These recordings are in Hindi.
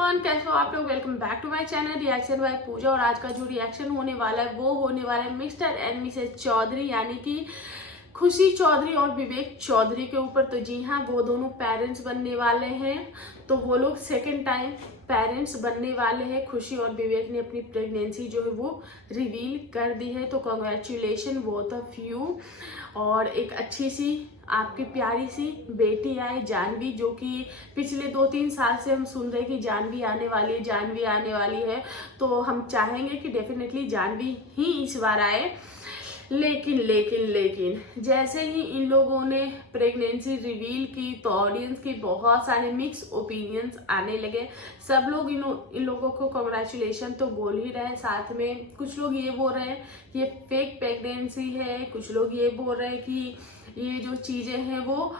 एवरीवन, कैसे हो आप लोग। Welcome back to my channel reaction by Puja. और आज का जो रिएक्शन होने वाला है वो होने वाला है मिस्टर एंड मिसेस चौधरी, यानी कि खुशी चौधरी और विवेक चौधरी के ऊपर। तो जी हाँ, वो दोनों पेरेंट्स बनने वाले हैं। तो वो लोग सेकेंड टाइम पेरेंट्स बनने वाले हैं। खुशी और विवेक ने अपनी प्रेगनेंसी जो है वो रिवील कर दी है। तो कॉन्ग्रेचुलेशन बोथ ऑफ यू। और एक अच्छी सी आपकी प्यारी सी बेटी आए जानवी, जो कि पिछले 2-3 साल से हम सुन रहे कि जानवी आने वाली है, जानवी आने वाली है। तो हम चाहेंगे कि डेफिनेटली जानवी ही इस बार आए। लेकिन जैसे ही इन लोगों ने प्रेगनेंसी रिवील की तो ऑडियंस के बहुत सारे मिक्स ओपिनियंस आने लगे। सब लोग इन लोगों को कॉन्ग्रेचुलेशन तो बोल ही रहे, साथ में कुछ लोग ये बोल रहे हैं कि ये फेक प्रेगनेंसी है, कुछ लोग ये बोल रहे हैं कि ये जो चीजें हैं वो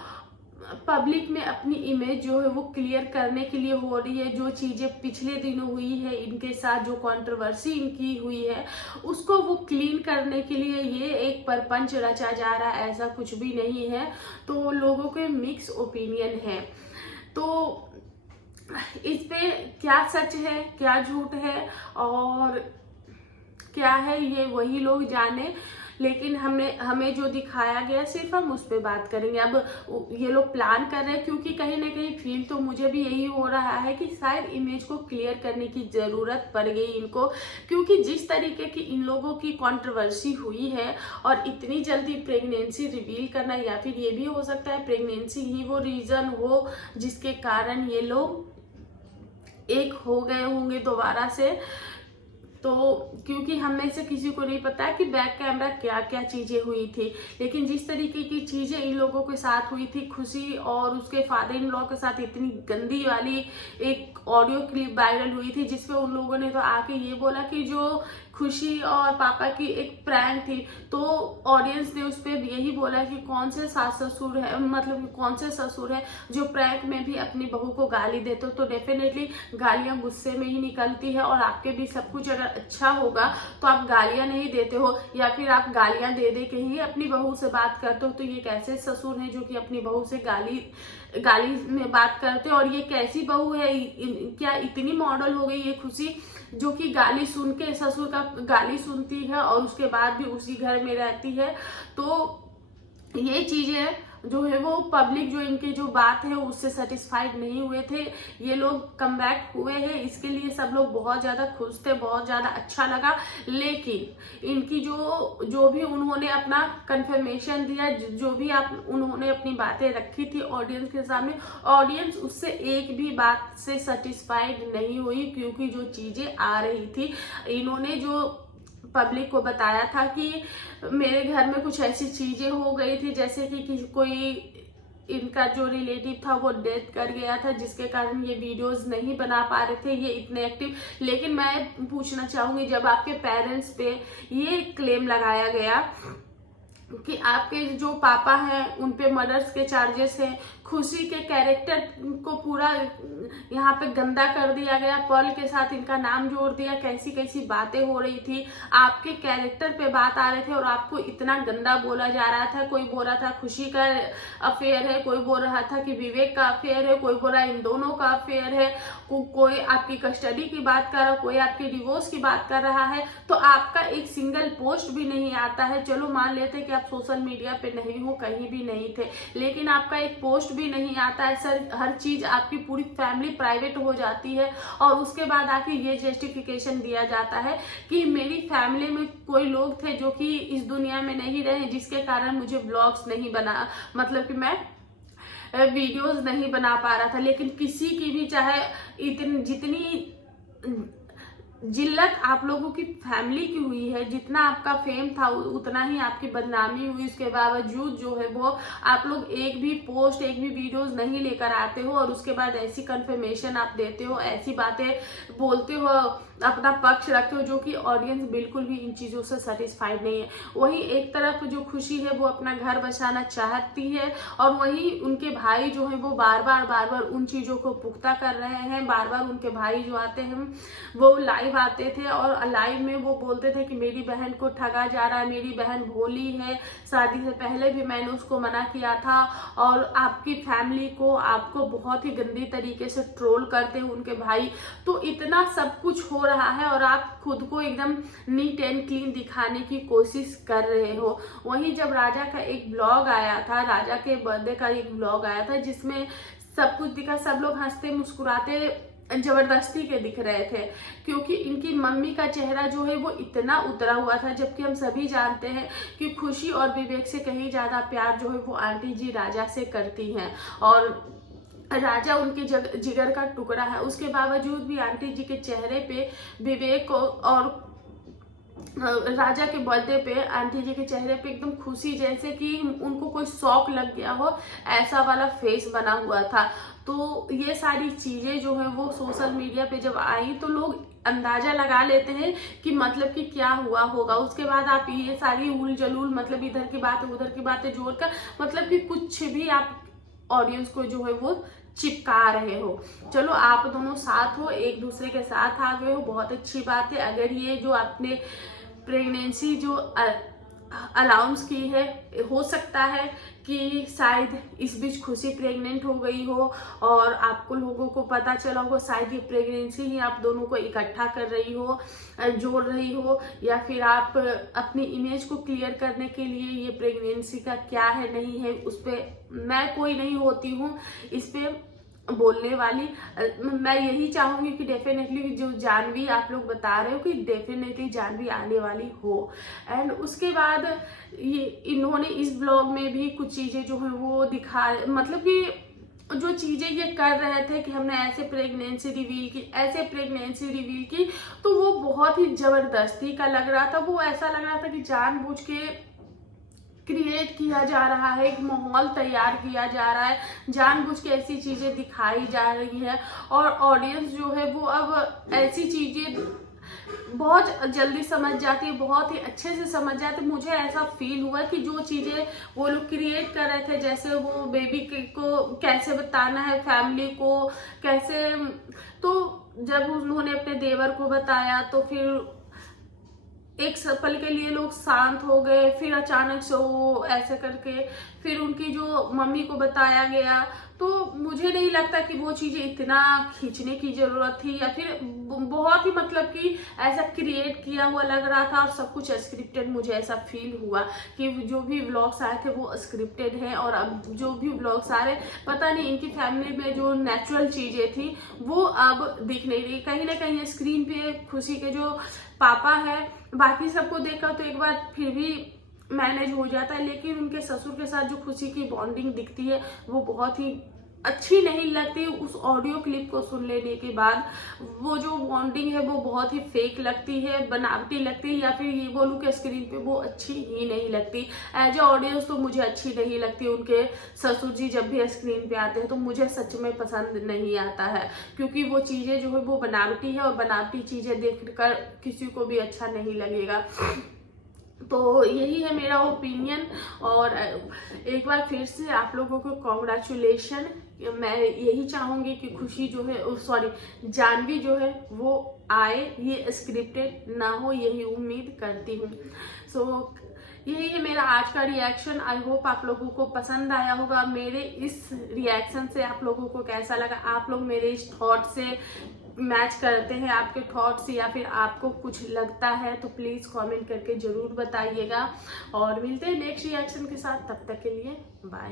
पब्लिक में अपनी इमेज जो है वो क्लियर करने के लिए हो रही है। जो चीजें पिछले दिनों हुई है इनके साथ, जो कंट्रोवर्सी इनकी हुई है उसको वो क्लीन करने के लिए ये एक परपंच रचा जा रहा है, ऐसा कुछ भी नहीं है। तो लोगों के मिक्स ओपिनियन है। तो इस पे क्या सच है क्या झूठ है और क्या है ये वही लोग जाने। लेकिन हमें जो दिखाया गया सिर्फ हम उस पर बात करेंगे। अब ये लोग प्लान कर रहे हैं, क्योंकि कहीं ना कहीं फील तो मुझे भी यही हो रहा है कि शायद इमेज को क्लियर करने की जरूरत पड़ गई इनको, क्योंकि जिस तरीके की इन लोगों की कंट्रोवर्सी हुई है और इतनी जल्दी प्रेगनेंसी रिवील करना, या फिर ये भी हो सकता है प्रेगनेंसी ही वो रीजन हो जिसके कारण ये लोग एक हो गए होंगे दोबारा से। तो क्योंकि हम में से किसी को नहीं पता कि बैक कैमरा क्या क्या चीजें हुई थी, लेकिन जिस तरीके की चीजें इन लोगों के साथ हुई थी, खुशी और उसके फादर इन लॉ के साथ इतनी गंदी वाली एक ऑडियो क्लिप वायरल हुई थी, जिसपे उन लोगों ने तो आके ये बोला कि जो खुशी और पापा की एक प्रैंक थी। तो ऑडियंस ने उस पर यही बोला कि कौन से सास ससुर है, मतलब कौन से ससुर है जो प्रैंक में भी अपनी बहू को गाली देते हो। तो डेफिनेटली गालियां गुस्से में ही निकलती है, और आपके भी सब कुछ अगर अच्छा होगा तो आप गालियां नहीं देते हो, या फिर आप गालियां दे दे के ही अपनी बहू से बात करते हो। तो ये कैसे ससुर है जो कि अपनी बहू से गाली में बात करते हो। और ये कैसी बहू है, क्या इतनी मॉडल हो गई ये खुशी जो कि गाली सुन के, ससुर का गाली सुनती है और उसके बाद भी उसी घर में रहती है। तो ये चीजें जो है वो पब्लिक जो इनके जो बात है उससे सेटिस्फाइड नहीं हुए थे। ये लोग कमबैक हुए हैं, इसके लिए सब लोग बहुत ज्यादा खुश थे, बहुत ज्यादा अच्छा लगा। लेकिन इनकी जो भी उन्होंने अपना कंफर्मेशन दिया, जो भी उन्होंने अपनी बातें रखी थी ऑडियंस के सामने, ऑडियंस उससे एक भी बात से सेटिस्फाइड नहीं हुई। क्योंकि जो चीजें आ रही थी, इन्होंने जो पब्लिक को बताया था कि मेरे घर में कुछ ऐसी चीजें हो गई थी, जैसे कि कोई इनका जो रिलेटिव था वो डेथ कर गया था, जिसके कारण ये वीडियोस नहीं बना पा रहे थे ये इतने एक्टिव। लेकिन मैं पूछना चाहूंगी, जब आपके पेरेंट्स पे ये क्लेम लगाया गया कि आपके जो पापा हैं उन पे मर्डर्स के चार्जेस हैं, खुशी के कैरेक्टर को पूरा यहाँ पे गंदा कर दिया गया, पर्ल के साथ इनका नाम जोड़ दिया, कैसी कैसी बातें हो रही थी, आपके कैरेक्टर पे बात आ रहे थे और आपको इतना गंदा बोला जा रहा था। कोई बोल रहा था खुशी का अफेयर है, कोई बोल रहा था कि विवेक का अफेयर है, कोई बोल रहा है इन दोनों का अफेयर है, कोई आपकी कस्टडी की बात कर रहा है, कोई आपके डिवोर्स की बात कर रहा है। तो आपका एक सिंगल पोस्ट भी नहीं आता है। चलो मान लेते कि आप सोशल मीडिया पे नहीं हो, कहीं भी नहीं थे, लेकिन आपका एक पोस्ट भी नहीं आता है सर। हर चीज आपकी पूरी फैमिली प्राइवेट हो जाती है, और उसके बाद आके ये जस्टिफिकेशन दिया जाता है कि मेरी फैमिली में कोई लोग थे जो कि इस दुनिया में नहीं रहे, जिसके कारण मुझे ब्लॉग्स नहीं बना, मतलब कि मैं वीडियोस नहीं बना पा रहा था। लेकिन किसी की भी चाहे जितनी जिल्लत आप लोगों की फैमिली की हुई है, जितना आपका फेम था उतना ही आपकी बदनामी हुई, उसके बावजूद जो है वो आप लोग एक भी पोस्ट, एक भी वीडियोस नहीं लेकर आते हो, और उसके बाद ऐसी कंफर्मेशन आप देते हो, ऐसी बातें बोलते हो, अपना पक्ष रखते हो, जो कि ऑडियंस बिल्कुल भी इन चीजों से सेटिस्फाइड नहीं है। वही एक तरफ जो खुशी है वो अपना घर बसाना चाहती है, और वही उनके भाई जो है वो बार बार उन चीजों को पुख्ता कर रहे हैं। बार बार उनके भाई जो आते हैं वो लाइव लाइव आते थे और लाइव में वो बोलते थे कि मेरी बहन को ठगा जा रहा है, मेरी बहन भोली है, शादी से पहले भी मैंने उसको मना किया था, और आपकी फैमिली को आपको बहुत ही गंदी तरीके से ट्रोल करते हैं उनके भाई। तो इतना सब कुछ हो रहा है और आप खुद को एकदम नीट एंड क्लीन दिखाने की कोशिश कर रहे हो। वहीं जब राजा का एक ब्लॉग आया था, राजा के बर्थडे का एक ब्लॉग आया था जिसमें सब कुछ दिखा, सब लोग हंसते मुस्कुराते जबरदस्ती के दिख रहे थे, क्योंकि इनकी मम्मी का चेहरा जो है वो इतना उतरा हुआ था, जबकि हम सभी जानते हैं कि खुशी और विवेक से कहीं ज्यादा प्यार जो है वो आंटी जी राजा से करती हैं, और राजा उनके जिगर का टुकड़ा है। उसके बावजूद भी आंटी जी के चेहरे पे विवेक और राजा के बर्थडे पे आंटी जी के चेहरे पे एकदम खुशी, जैसे कि उनको कोई शौक लग गया हो, ऐसा वाला फेस बना हुआ था। तो ये सारी चीजें जो है वो सोशल मीडिया पे जब आई तो लोग अंदाजा लगा लेते हैं कि मतलब कि क्या हुआ होगा। उसके बाद आप ये सारी उल जलूल, मतलब इधर की बात उधर की बातें जोड़कर, मतलब कि कुछ भी आप ऑडियंस को जो है वो चिपका रहे हो। चलो आप दोनों साथ हो, एक दूसरे के साथ आ गए हो, बहुत अच्छी बात है। अगर ये जो आपने प्रेगनेंसी जो अलाउंस की है, हो सकता है कि शायद इस बीच खुशी प्रेग्नेंट हो गई हो और आपको लोगों को पता चला होगा, शायद ये प्रेगनेंसी ही आप दोनों को इकट्ठा कर रही हो, जोड़ रही हो, या फिर आप अपनी इमेज को क्लियर करने के लिए ये प्रेगनेंसी का क्या है नहीं है उस पर मैं कोई नहीं होती हूँ इस पे बोलने वाली। मैं यही चाहूंगी कि डेफिनेटली जो जानवी आप लोग बता रहे हो कि डेफिनेटली जानवी आने वाली हो। एंड उसके बाद ये इन्होंने इस ब्लॉग में भी कुछ चीजें जो है वो दिखा, मतलब कि जो चीजें ये कर रहे थे कि हमने ऐसे प्रेगनेंसी रिवील की, ऐसे प्रेगनेंसी रिवील की, तो वो बहुत ही जबरदस्ती का लग रहा था। वो ऐसा लग रहा था कि जानबूझ के क्रिएट किया जा रहा है, एक माहौल तैयार किया जा रहा है, जानबूझ के ऐसी चीजें दिखाई जा रही है, और ऑडियंस जो है वो अब ऐसी चीजें बहुत जल्दी समझ जाती है, बहुत ही अच्छे से समझ जाती है। मुझे ऐसा फील हुआ कि जो चीजें वो लोग क्रिएट कर रहे थे, जैसे वो बेबी को कैसे बताना है, फैमिली को कैसे, तो जब उन्होंने अपने देवर को बताया तो फिर एक पल के लिए लोग शांत हो गए, फिर अचानक से वो ऐसे करके फिर उनकी जो मम्मी को बताया गया। तो मुझे नहीं लगता कि वो चीजें इतना खींचने की जरूरत थी, या फिर बहुत ही मतलब कि ऐसा क्रिएट किया हुआ लग रहा था और सब कुछ स्क्रिप्टेड। मुझे ऐसा फील हुआ कि जो भी व्लॉग्स आए थे वो स्क्रिप्टेड हैं, और अब जो भी व्लॉग्स आ रहे, पता नहीं इनकी फैमिली में जो नेचुरल चीजें थी वो अब दिख नहीं रही। कहीं ना कहीं स्क्रीन पे खुशी के जो पापा है, बाकी सबको देखकर तो एक बार फिर भी मैनेज हो जाता है, लेकिन उनके ससुर के साथ जो खुशी की बॉन्डिंग दिखती है वो बहुत ही अच्छी नहीं लगती। उस ऑडियो क्लिप को सुन लेने के बाद वो जो बॉन्डिंग है वो बहुत ही फेक लगती है, बनावटी लगती है, या फिर ये बोलूं कि स्क्रीन पे वो अच्छी ही नहीं लगती। एज ए ऑडियंस तो मुझे अच्छी नहीं लगती। उनके ससुर जी जब भी स्क्रीन पे आते हैं तो मुझे सच में पसंद नहीं आता है, क्योंकि वो चीजें जो है वो बनावटी है, और बनावटी चीजें देखकर किसी को भी अच्छा नहीं लगेगा। तो यही है मेरा ओपिनियन। और एक बार फिर से आप लोगों को कॉन्ग्रेचुलेशन। मैं यही चाहूंगी कि खुशी जो है, सॉरी, जानवी जो है वो आए, ये स्क्रिप्टेड ना हो, यही उम्मीद करती हूँ। सो यही है मेरा आज का रिएक्शन। आई होप आप लोगों को पसंद आया होगा। मेरे इस रिएक्शन से आप लोगों को कैसा लगा, आप लोग मेरे इस थॉट से मैच करते हैं आपके थॉट्स, या फिर आपको कुछ लगता है तो प्लीज कमेंट करके जरूर बताइएगा। और मिलते हैं नेक्स्ट रिएक्शन के साथ, तब तक के लिए बाय।